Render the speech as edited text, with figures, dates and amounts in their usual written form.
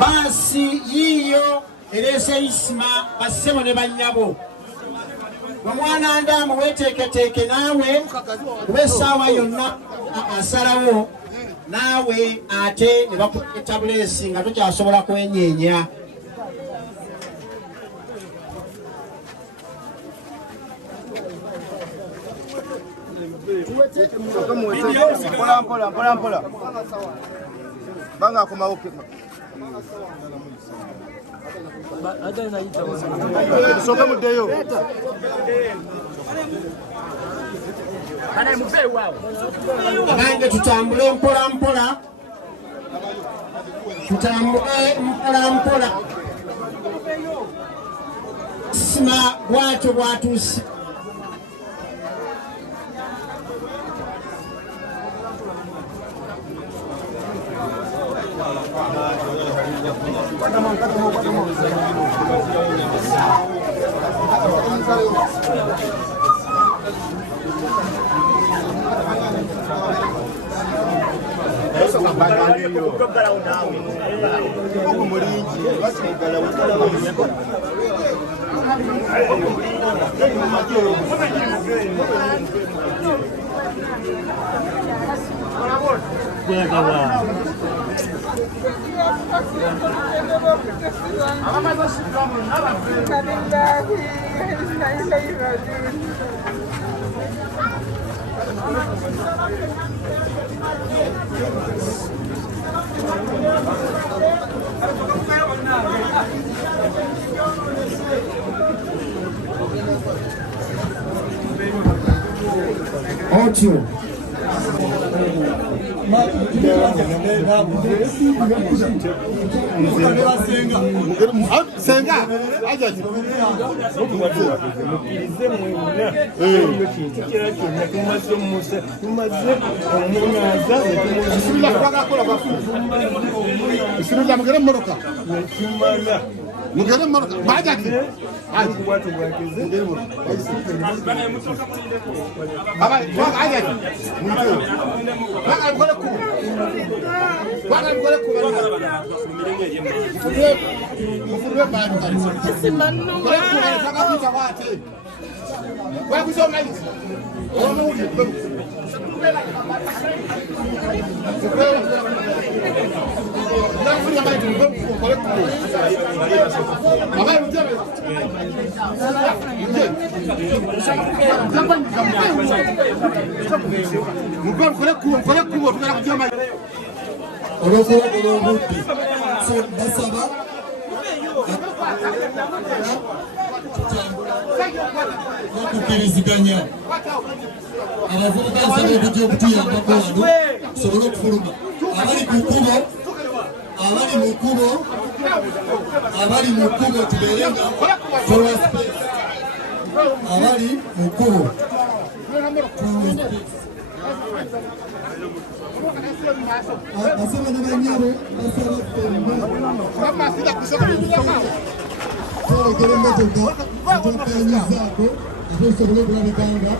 basi yiyo erese isima basemo ne banyabo omwana ndamu weteeketeke naawe kubesaawa yonna asalawo naawe ate ne bakuta tabulesi nga tokyasobola kwenyeenya. Mpola banga akomawo soka muddeyo abange tutambule mpola mpola, tutambule mpola mpola. Sima bwatyo bwatuuse. Otio senga aja mugere moroka bajaki watu mugere moroka baba ajaki muito baba ngole ku mufurwe bado simano ngole ku nataka kuita wate kwa kusoma hizi omuuje kukiriziganya abavubuka nsaba okujja okutuyambako wano tusobole okufuluma abali mu kkubo tubeere nga towa space abali mu kkubo basaba n'abanyabo basaba twolekera emmotoka etokanyizaako ate tusobole okulabikanga